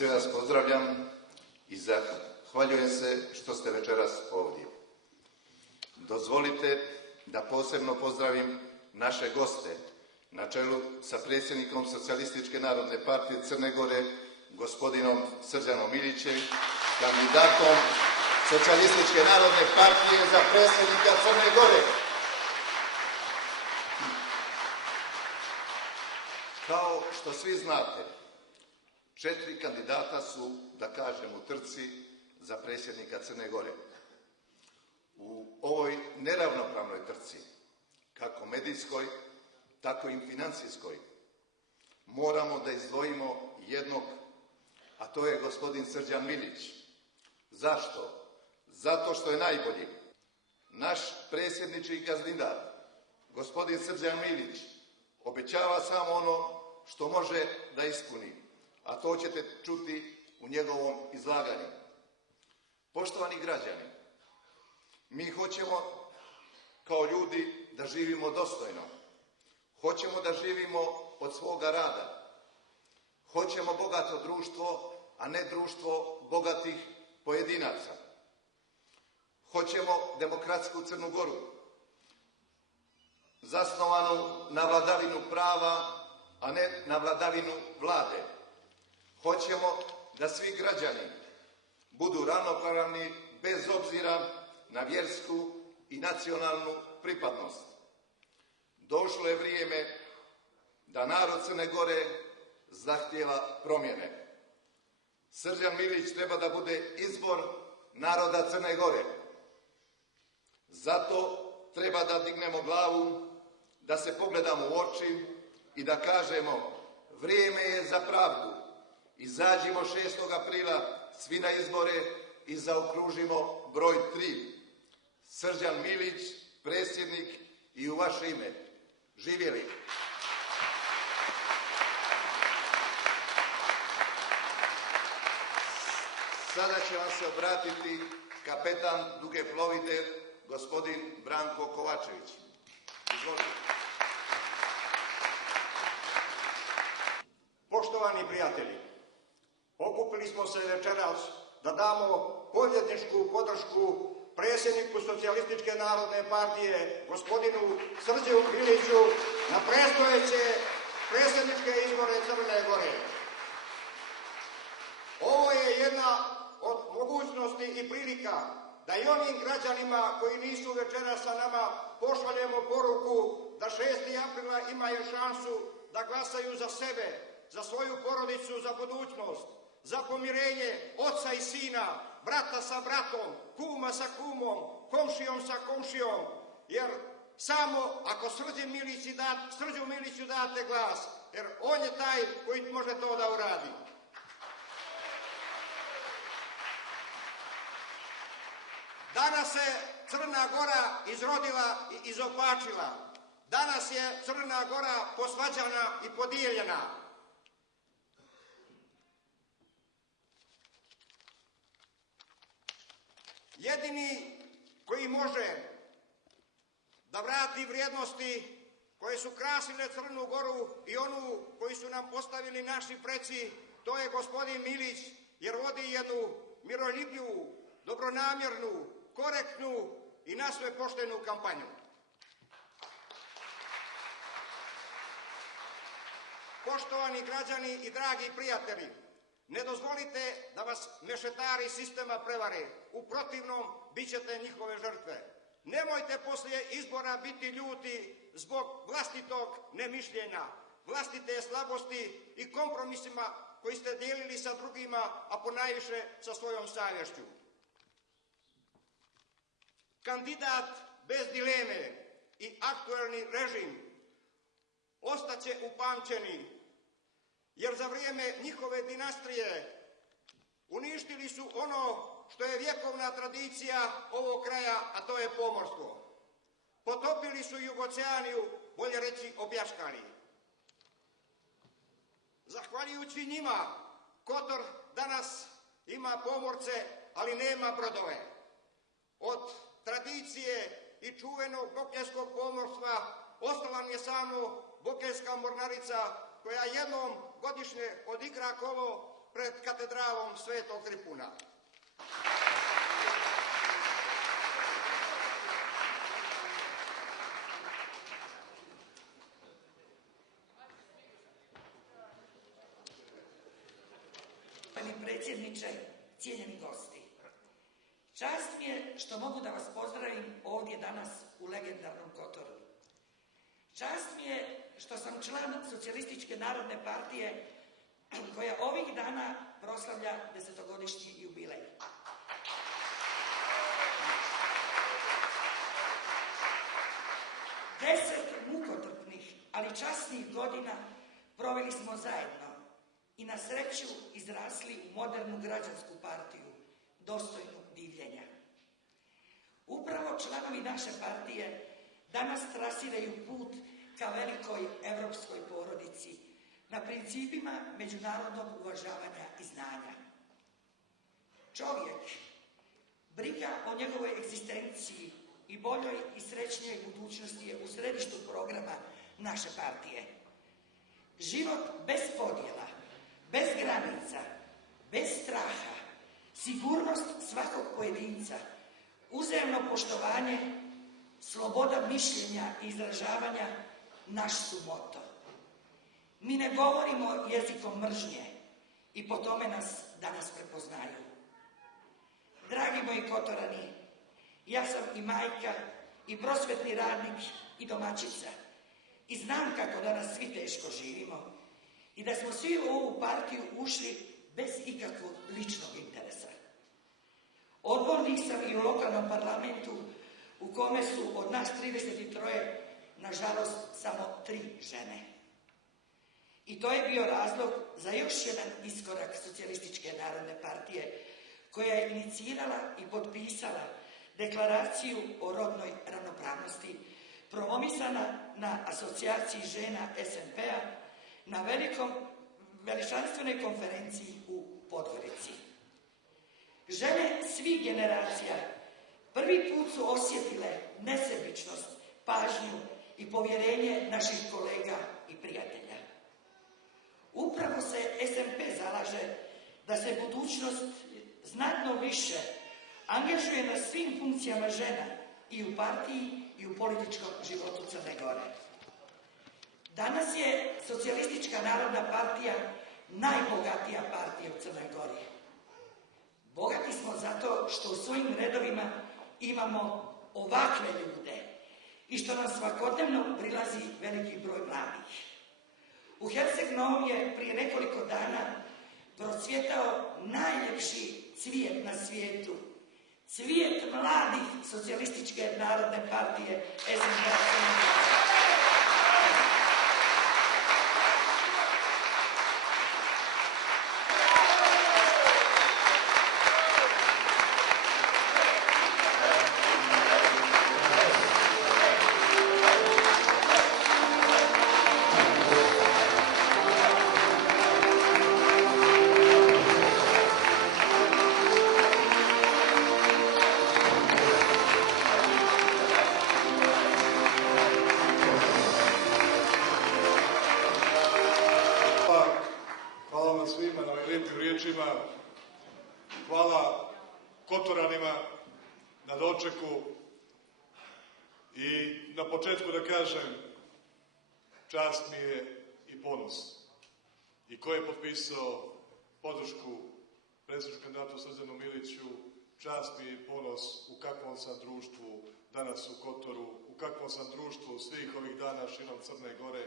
Sve vas pozdravljam i zahvaljujem se što ste večeras ovdje. Dozvolite da posebno pozdravim naše goste na čelu sa predsjednikom Socijalističke narodne partije Crne Gore, gospodinom Srđanom Milićem, kandidatom Socijalističke narodne partije za predsjednika Crne Gore. Kao što svi znate, 4 kandidata su, da kažem, u trci za predsjednika Crne Gore. U ovoj neravnopravnoj trci, kako medijskoj, tako i financijskoj, moramo da izdvojimo jednog, a to je gospodin Srđan Milić. Zašto? Zato što je najbolji. Naš predsjednički kandidat, gospodin Srđan Milić, obećava samo ono što može da ispuni, a to ćete čuti u njegovom izlaganju. Poštovani građani, mi hoćemo kao ljudi da živimo dostojno. Hoćemo da živimo od svoga rada. Hoćemo bogato društvo, a ne društvo bogatih pojedinaca. Hoćemo demokratsku Crnu Goru, zasnovanu na vladavinu prava, a ne na vladavinu vlade. Hoćemo da svi građani budu ravnopravni bez obzira na vjersku i nacionalnu pripadnost. Došlo je vrijeme da narod Crne Gore zahtijeva promjene. Srđan Milić treba da bude izbor naroda Crne Gore. Zato treba da dignemo glavu, da se pogledamo u oči i da kažemo: vrijeme je za pravdu. Izađimo 6. aprila svi na izbore i zaokružimo broj 3. Srđan Milić, predsjednik, i u vaše ime. Živjeli! Sada će vam se obratiti kapetan Duge plovite, gospodin Branko Kovačević. Izvolite. Poštovani prijatelji, okupili smo se večeras da damo pobjedničku podršku predsjedniku Socijalističke narodne partije, gospodinu Srđanu Miliću, na predstojeće predsjedničke izbore Crne Gore. Ovo je jedna od mogućnosti i prilika da i onim građanima koji nisu večeras sa nama pošaljemo poruku da 6. aprila imaju šansu da glasaju za sebe, za svoju porodicu, za budućnost, za pomirenje oca i sina, brata sa bratom, kuma sa kumom, komšijom sa komšijom, jer samo ako Srđu Miliću date glas, jer on je taj koji može to da uradi. Danas se Crna Gora izrodila i izopačila. Danas je Crna Gora posvađana i podijeljena. Jedini koji može da vrati vrijednosti koje su krasile Crnu Goru i onu koju su nam postavili naši preci, to je gospodin Milić, jer vodi jednu miroljubivu, dobronamjernu, korektnu i nasve poštenu kampanju. Poštovani građani i dragi prijatelji, ne dozvolite da vas mešetari sistema prevare. U protivnom, bit ćete njihove žrtve. Nemojte poslije izbora biti ljuti zbog vlastitog nemišljenja, vlastite slabosti i kompromisima koji ste dijelili sa drugima, a ponajviše sa svojom savješću. Kandidat bez dileme i aktuelni režim ostaće upamćeni, jer za vrijeme njihove dinastije uništili su ono što je vjekovna tradicija ovog kraja, a to je pomorstvo. Potopili su Jugoceaniju, bolje reći opljačkali. Zahvaljujući njima, Kotor danas ima pomorce, ali nema brodove. Od tradicije i čuvenog bokeljskog pomorstva ostala nam je samo bokeljska mornarica koja jednom godišnje odigra kolo pred katedralom Svetog Tripuna. Predsjedniče, cijenjeni gosti. Čast mi je što mogu da vas pozdravim ovdje danas u legendarnom Kotoru. Čast mi je što sam član Socijalističke narodne partije koja ovih dana proslavlja 10-godišnji jubilej. 10 mukotrpnih, ali časnih godina proveli smo zajedno i na sreću izrasli u modernu građansku partiju, dostojnu divljenja. Upravo članovi naše partije danas trasiraju put ka velikoj evropskoj porodici na principima međunarodnog uvažavanja i znanja. Čovjek, briga o njegovoj egzistenciji i boljoj i srećnijoj budućnosti je u središtu programa naše partije. Život bez podjela, bez granica, bez straha, sigurnost svakog pojedinca, uzajamno poštovanje, sloboda mišljenja i izražavanja naš su moto. Mi ne govorimo jezikom mržnje i po tome nas danas prepoznaju. Dragi moji Kotorani, ja sam i majka, i prosvetni radnik, i domaćica. I znam kako danas svi teško živimo i da smo svi u ovu partiju ušli bez ikakvog ličnog interesa. Odbornik sam i u lokalnom parlamentu u kome su od nas 33, nažalost, samo 3 žene. I to je bio razlog za još jedan iskorak Socijalističke narodne partije koja je inicirala i potpisala deklaraciju o rodnoj ravnopravnosti promovisana na asocijaciji žena SMP-a na veličanstvenoj konferenciji u Podgorici. Žene svih generacija prvi put su osjetile nesebičnost, pažnju i povjerenje naših kolega i prijatelja. Upravo se SMP zalaže da se budućnost znatno više angažuje na svim funkcijama žena i u partiji i u političkom životu Crne Gore. Danas je Socijalistička narodna partija najbogatija partija u Crnoj Gori. Bogati smo zato što u svojim redovima imamo ovakve ljude i što nam svakodnevno prilazi veliki broj mladih. U Herceg Novom je prije nekoliko dana procvjetao najljepši cvijet na svijetu. Cvijet mladih Socijalističke narodne partije SNP. Hvala Kotoranima na dočeku i na početku da kažem čast mi je i ponos. I ko je potpisao podršku predsjedničkom kandidatu Srđanu Miliću, čast mi je i ponos u kakvom sam društvu danas u Kotoru, u kakvom sam društvu svih ovih dana širom Crne Gore,